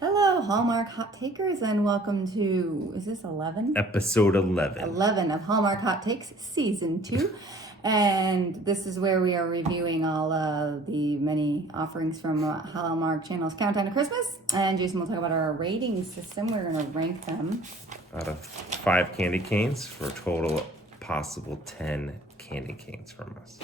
Hello, Hallmark Hot Takers, and welcome to, is this 11? Episode 11. 11 of Hallmark Hot Takes, Season 2. And this is where we are reviewing all the many offerings from Hallmark Channel's Countdown to Christmas. And Jason will talk about our rating system. We're going to rank them. Out of 5 candy canes for a total possible 10 candy canes from us.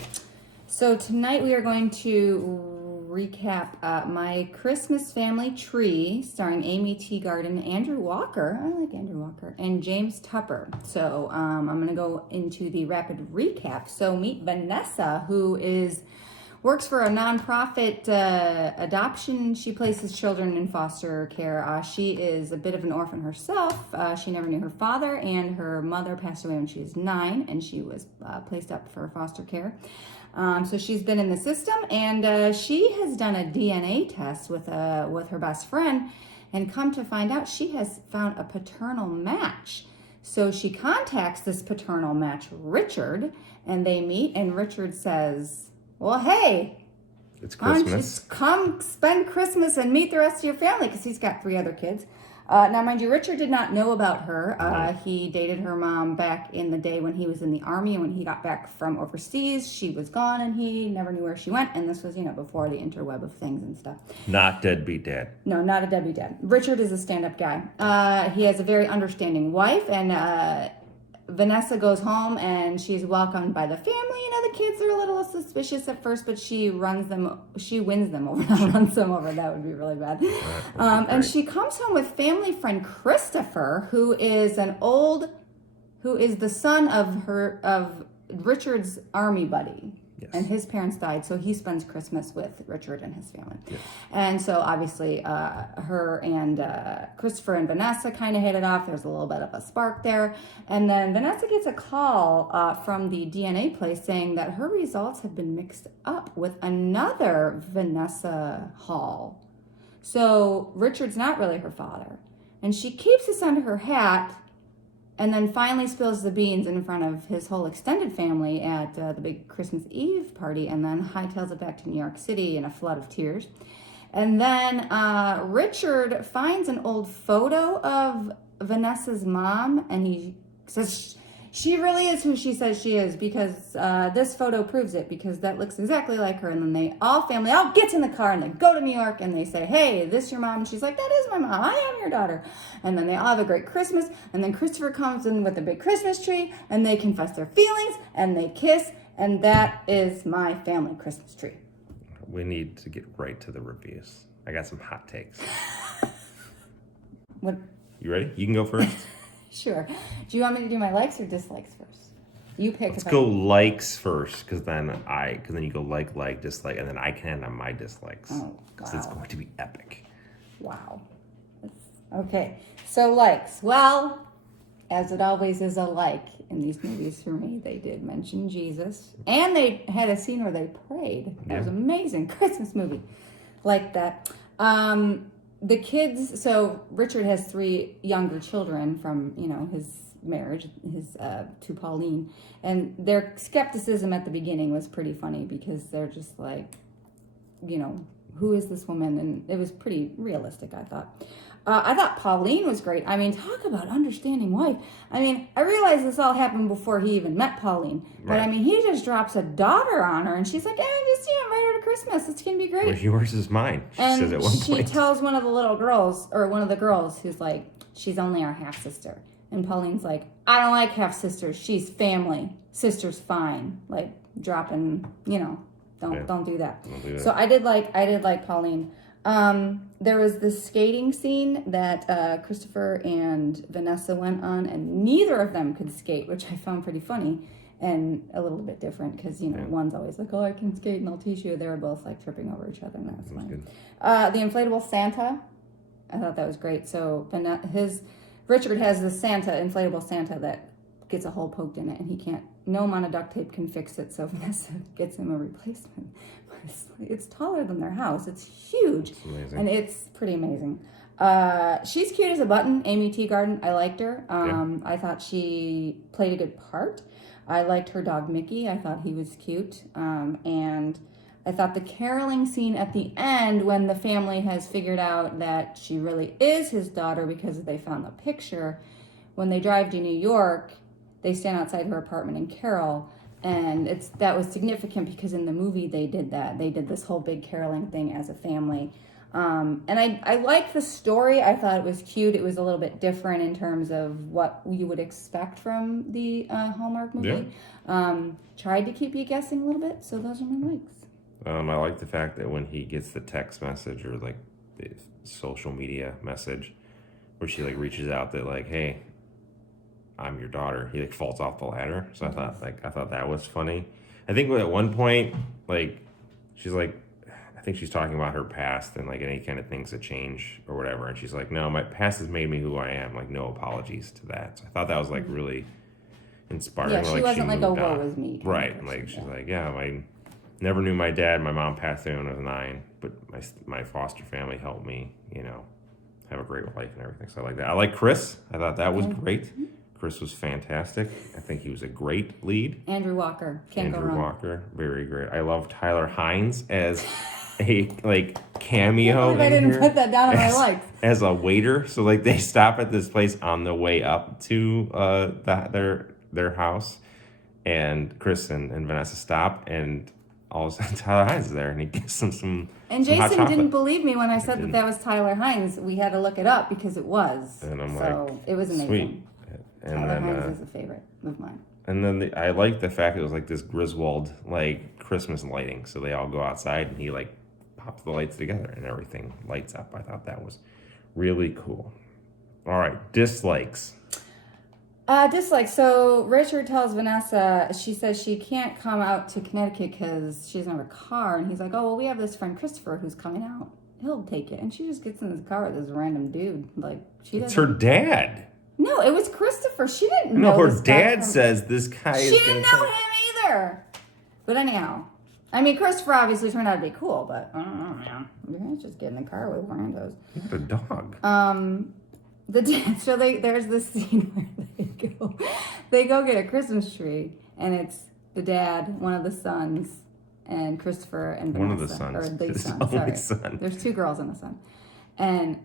So tonight we are going to recap My Christmas Family Tree, starring Amy Teagarden, Andrew Walker, I like Andrew Walker, and James Tupper. So I'm going to go into the rapid recap. So meet Vanessa, who works for a nonprofit adoption. She places children in foster care. She is a bit of an orphan herself. She never knew her father, and her mother passed away when she was 9, and she was placed up for foster care. So she's been in the system, and she has done a DNA test with her best friend, and come to find out she has found a paternal match. So she contacts this paternal match, Richard, and they meet, and Richard says, well, hey, it's Christmas. Come spend Christmas and meet the rest of your family, because he's got 3 other kids. Now, mind you, Richard did not know about her. He dated her mom back in the day when he was in the Army, and when he got back from overseas, she was gone, and he never knew where she went, and this was, before the interweb of things and stuff. Not deadbeat dad. No, not a deadbeat dad. Richard is a stand-up guy. He has a very understanding wife, and Vanessa goes home, and she's welcomed by the family. The kids are a little suspicious at first, but she wins them over. Not runs them over. That would be really bad. And she comes home with family friend Christopher, who is the son of Richard's army buddy. Yes. And his parents died, so he spends Christmas with Richard and his family. Yes. And so obviously her and Christopher and Vanessa kind of hit it off. There's a little bit of a spark there. And then Vanessa gets a call from the DNA place saying that her results have been mixed up with another Vanessa Hall. So Richard's not really her father. And she keeps this under her hat, and then finally spills the beans in front of his whole extended family at the big Christmas Eve party, and then hightails it back to New York City in a flood of tears. And then Richard finds an old photo of Vanessa's mom, and he says, she really is who she says she is, because this photo proves it, because that looks exactly like her. And then family all gets in the car, and they go to New York, and they say, hey, this your mom? And she's like, that is my mom. I am your daughter. And then they all have a great Christmas. And then Christopher comes in with a big Christmas tree, and they confess their feelings, and they kiss. And that is my family Christmas tree. We need to get right to the reviews. I got some hot takes. What? You ready? You can go first. Sure. Do you want me to do my likes or dislikes first? You pick. Let's go likes first, because then you go like, dislike, and then I can end on my dislikes. Oh, God. So it's going to be epic. Wow. Okay. So likes. Well, as it always is a like in these movies for me, they did mention Jesus, and they had a scene where they prayed. That was amazing. Christmas movie. Like that. The kids, so Richard has 3 younger children from, his marriage, to Pauline, and their skepticism at the beginning was pretty funny, because they're just like, who is this woman? And it was pretty realistic, I thought. I thought Pauline was great. I mean, talk about understanding wife. I mean, I realize this all happened before he even met Pauline. But, I mean, he just drops a daughter on her, and she's like, just invite her to Christmas. It's going to be great. Well, yours is mine, she says at one point. She tells one of the girls, who's like, she's only our half-sister. And Pauline's like, I don't like half-sisters. She's family. Sister's fine. Like, dropping, don't do that. Don't do that. So I did like Pauline. There was this skating scene that Christopher and Vanessa went on, and neither of them could skate, which I found pretty funny and a little bit different, because one's always like, oh, I can skate and I'll teach you. They were both like tripping over each other, and that was funny. The inflatable Santa, I thought that was great. So Richard has this inflatable Santa that gets a hole poked in it, and no amount of duct tape can fix it, so Vanessa gets him a replacement. It's taller than their house. It's huge. It's amazing. And it's pretty amazing. She's cute as a button. Amy Teagarden, I liked her. I thought she played a good part. I liked her dog Mickey. I thought he was cute. And I thought the caroling scene at the end, when the family has figured out that she really is his daughter because they found the picture, when they drive to New York, they stand outside her apartment and carol. And that was significant because in the movie they did that. They did this whole big caroling thing as a family. And I liked the story. I thought it was cute. It was a little bit different in terms of what you would expect from the Hallmark movie. Yeah. Tried to keep you guessing a little bit, so those are my likes. I like the fact that when he gets the text message or like the social media message where she like reaches out that like, hey, I'm your daughter, he like falls off the ladder. So I thought that was funny. I think at one point, like, she's like, I think she's talking about her past and like any kind of things that change or whatever. And she's like, no, my past has made me who I am. Like, no apologies to that. So I thought that was like really inspiring. Yeah, she wasn't like a moved woe on. is me. Right. And like, she's like, yeah, I never knew my dad. My mom passed away when I was 9, but my foster family helped me, have a great life and everything. So I like that. I like Chris. I thought that was great. Chris was fantastic. I think he was a great lead. Andrew Walker. Can't go wrong. Andrew Walker, very great. I love Tyler Hines as a like cameo. I didn't put that down on my likes. As a waiter. So like they stop at this place on the way up to their house, and Chris and Vanessa stop, and all of a sudden Tyler Hines is there, and he gives them some. And some hot Jason chocolate. didn't believe me when I said that was Tyler Hines. We had to look it up because it was. And I'm so it was amazing. Sweet. And Tyler then, Hines is a favorite of mine. And then I like the fact it was like this Griswold like Christmas lighting. So they all go outside and he like pops the lights together and everything lights up. I thought that was really cool. All right, dislikes. Dislikes. So Richard tells Vanessa, she says she can't come out to Connecticut because she doesn't have a car. And he's like, oh, well, we have this friend Christopher who's coming out. He'll take it. And she just gets in his car with this random dude. Like, she doesn't. It's her dad. No, it was Christopher. She didn't know. No, her this guy dad says this guy is. She didn't know him either. But anyhow, I mean, Christopher obviously turned out to be cool, but I don't know, man. You can't just get in the car with randos. What a dog. So there's this scene where they go get a Christmas tree, and it's the dad, one of the sons, and Christopher and Vanessa. One of the sons. Or the His son, only sorry. son. There's 2 girls and a son. And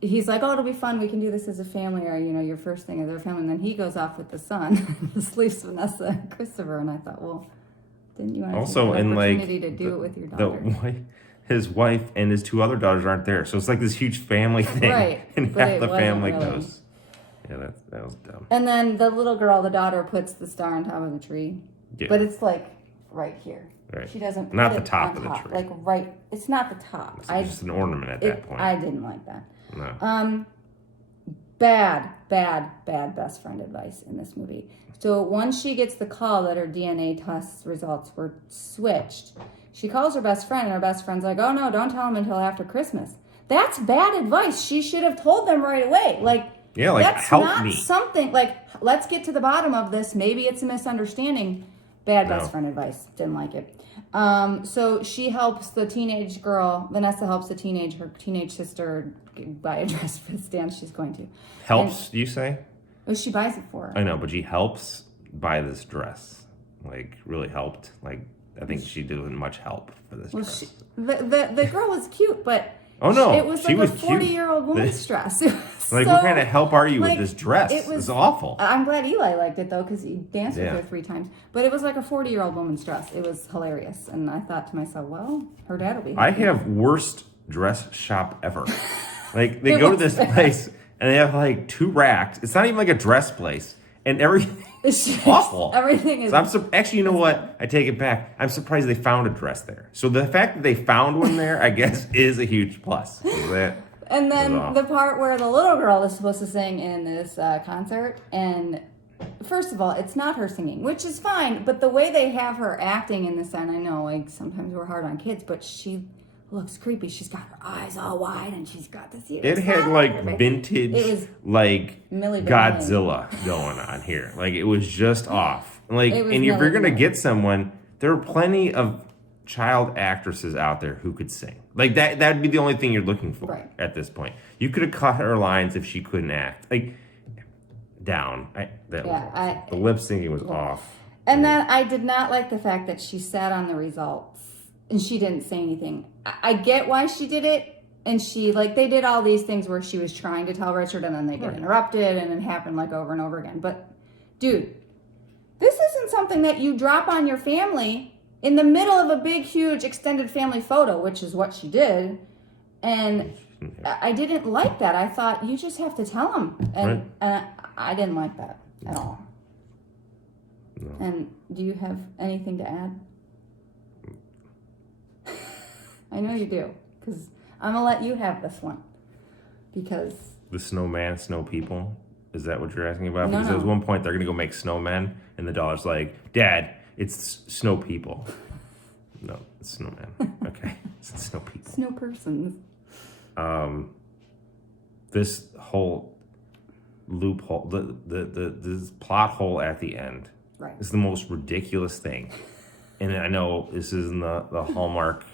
he's like, oh, it'll be fun. We can do this as a family, or, your first thing as their family. And then he goes off with the son, just leaves Vanessa and Christopher. And I thought, well, didn't you want to Also, take an and opportunity to do it with your daughter? His wife and his 2 other daughters aren't there. So it's like this huge family thing. Right. And But half it the wasn't family really. goes. Yeah, that was dumb. And then the little girl, the daughter, puts the star on top of the tree. Yeah. But it's like right here. Right. She doesn't Not put the it top on of the tree. Like right, it's not the top. It's just an ornament at that point. I didn't like that. No. Bad best friend advice in this movie. So once she gets the call that her DNA test results were switched, she calls her best friend, and her best friend's like, oh no, don't tell him until after Christmas. That's bad advice. She should have told them right away. Yeah, like, that's help not me. Something like, let's get to the bottom of this. Maybe it's a misunderstanding. Bad best friend advice. Didn't like it. So she helps the teenage girl. Vanessa helps her teenage sister buy a dress for this dance she's going to. Helps, you say? Oh, she buys it for her. I know, but she helps buy this dress. Like, really helped. Like, I think she didn't much help for this dress. The girl was cute, but oh no, it was she like was a 40-year-old woman's dress. Like, what kind of help are you with this dress? It was it's awful. I'm glad Eli liked it though, because he danced with her 3 times. But it was like a 40-year-old woman's dress. It was hilarious, and I thought to myself, well, her dad will be happy. I have worst dress shop ever. Like, they go to this place and they have like 2 racks. It's not even like a dress place, and everything is awful. Everything is. So actually, you know what? I take it back. I'm surprised they found a dress there. So the fact that they found one there, I guess, is a huge plus. And then the part where the little girl is supposed to sing in this concert, and first of all, it's not her singing, which is fine, but the way they have her acting in this, and I know, like, sometimes we're hard on kids, but she looks creepy. She's got her eyes all wide, and she's got this huge It had, like, vintage, it was like, Millie Godzilla going on here. Like, it was just off. Like, and if you're going to get someone, there are plenty of child actresses out there who could sing. Like, that'd be the only thing you're looking for at this point. You could have cut her lines if she couldn't act. Like, down. The lip syncing was off. And then I did not like the fact that she sat on the results and she didn't say anything. I get why she did it. And she, like, they did all these things where she was trying to tell Richard and then they get interrupted and it happened like over and over again. But, dude, this isn't something that you drop on your family in the middle of a big, huge extended family photo, which is what she did. And I didn't like that. I thought, you just have to tell them. And I didn't like that at all. No. And do you have anything to add? I know you do, because I'm going to let you have this one. Because... The snowman, snow people? Is that what you're asking about? No, Because no. there was one point they're going to go make snowmen, and the daughter's like, Dad, it's snow people. No, it's snowman. Okay, it's snow people. Snow persons. This whole loophole, this plot hole at the end Right. is the most ridiculous thing. And I know this is in the Hallmark...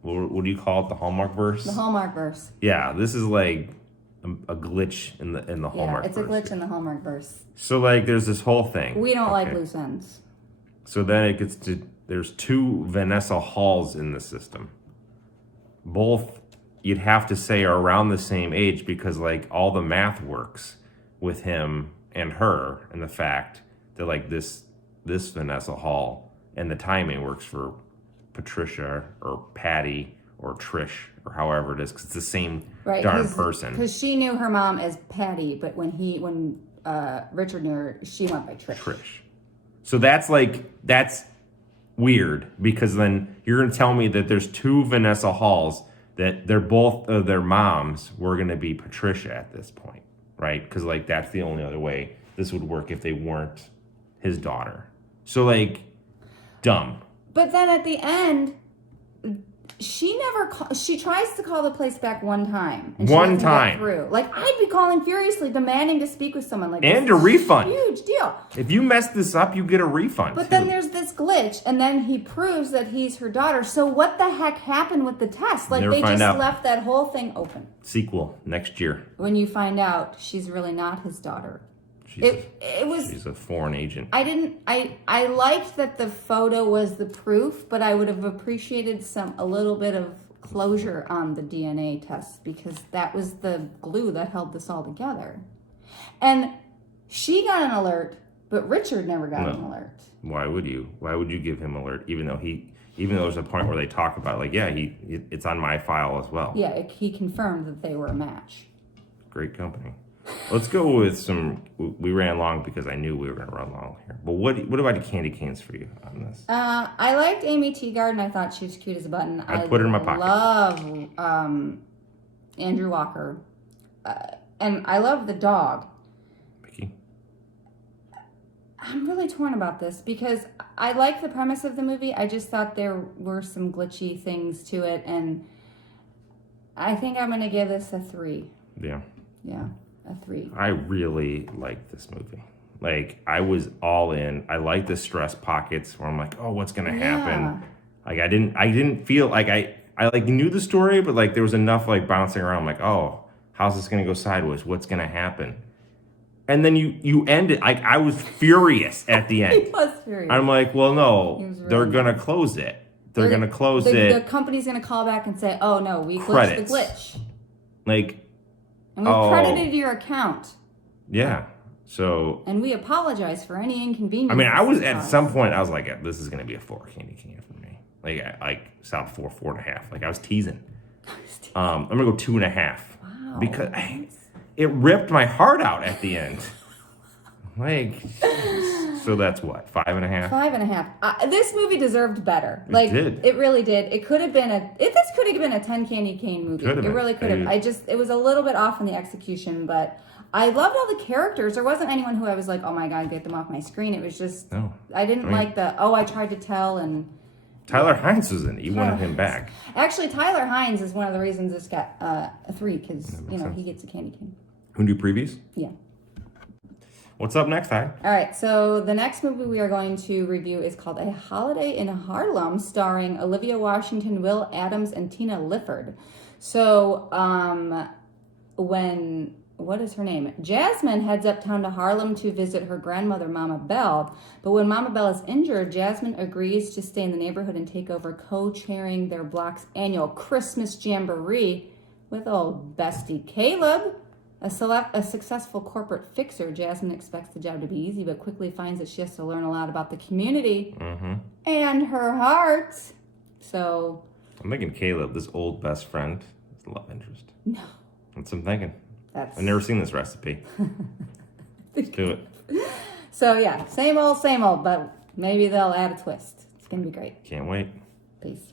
What do you call it? The Hallmarkverse? The Hallmarkverse. Yeah, this is like a glitch in the Hallmarkverse. Yeah, it's a glitch in the Hallmarkverse. So like, there's this whole thing. We don't like loose ends. So then it gets to, there's 2 Vanessa Halls in the system. Both, you'd have to say, are around the same age because like all the math works with him and her, and the fact that like this Vanessa Hall and the timing works for Patricia or Patty or Trish or however it is, because it's the same darn person. Because she knew her mom as Patty, but when Richard knew her, she went by Trish. So that's weird, because then you're going to tell me that there's 2 Vanessa Halls that they're both their moms were going to be Patricia at this point, right? Because like that's the only other way this would work if they weren't his daughter. So like, dumb. But then at the end, she tries to call the place back one time. And she doesn't get through. Like, I'd be calling furiously, demanding to speak with someone like and this. a refund. Huge deal. If you mess this up, you get a refund. But then there's this glitch, and then he proves that he's her daughter. So what the heck happened with the test? Like, they just left that whole thing open. Sequel next year. When you find out she's really not his daughter. She's a foreign agent. I liked that the photo was the proof, but I would have appreciated a little bit of closure on the DNA test, because that was the glue that held this all together. And she got an alert, but Richard never got an alert. Why would you? Why would you give him alert, even though there's a point where they talk about like, yeah, it's on my file as well. Yeah, he confirmed that they were a match. Great company. Let's go with some. We ran long because I knew we were going to run long here. But what about the candy canes for you on this? I liked Amy Teagarden. I thought she was cute as a button. I put her in my pocket. I love Andrew Walker, and I love the dog. Mickey. I'm really torn about this because I like the premise of the movie. I just thought there were some glitchy things to it, and I think I'm going to give this a 3. Yeah. Yeah. A 3. I really liked this movie. Like, I was all in. I like the stress pockets where I'm like, oh, what's gonna happen? Like, I didn't feel like I like knew the story, but like there was enough like bouncing around. I'm like, oh, how's this gonna go sideways? What's gonna happen? And then you end it. Like, I was furious at the end. He was furious. I'm like, well, no, really they're gonna close it. They're gonna close it. The company's gonna call back and say, oh no, we glitched the glitch. Like. And we credited your account. Yeah. So. And we apologize for any inconvenience. I mean, I was at some point, I was like, yeah, this is going to be a 4 candy cane for me. Like sound 4.5. Like I was teasing. I'm going to go 2.5. Wow. Because it ripped my heart out at the end. Like, so that's what, 5.5? 5.5. This movie deserved better. Like, it did. It really did. It could have been this could have been a 10 candy cane movie. It really could have. It was a little bit off in the execution, but I loved all the characters. There wasn't anyone who I was like, oh my God, get them off my screen. It was just, I didn't like I tried to tell, and Tyler Hines was in it. You wanted him back. Actually, Tyler Hines is one of the reasons this got a 3, because, he gets a candy cane. Who do previews? Yeah. What's up next, Ty? All right, so the next movie we are going to review is called A Holiday in Harlem, starring Olivia Washington, Will Adams, and Tina Lifford. So when what is her name? Jasmine heads uptown to Harlem to visit her grandmother, Mama Belle. But when Mama Belle is injured, Jasmine agrees to stay in the neighborhood and take over co-chairing their block's annual Christmas Jamboree with old bestie Caleb. A successful corporate fixer, Jasmine expects the job to be easy, but quickly finds that she has to learn a lot about the community and her heart. So... I'm thinking Caleb, this old best friend, is the love interest. No. That's what I'm thinking. I've never seen this recipe. Let's do it. So yeah, same old, but maybe they'll add a twist. It's going to be great. Can't wait. Peace.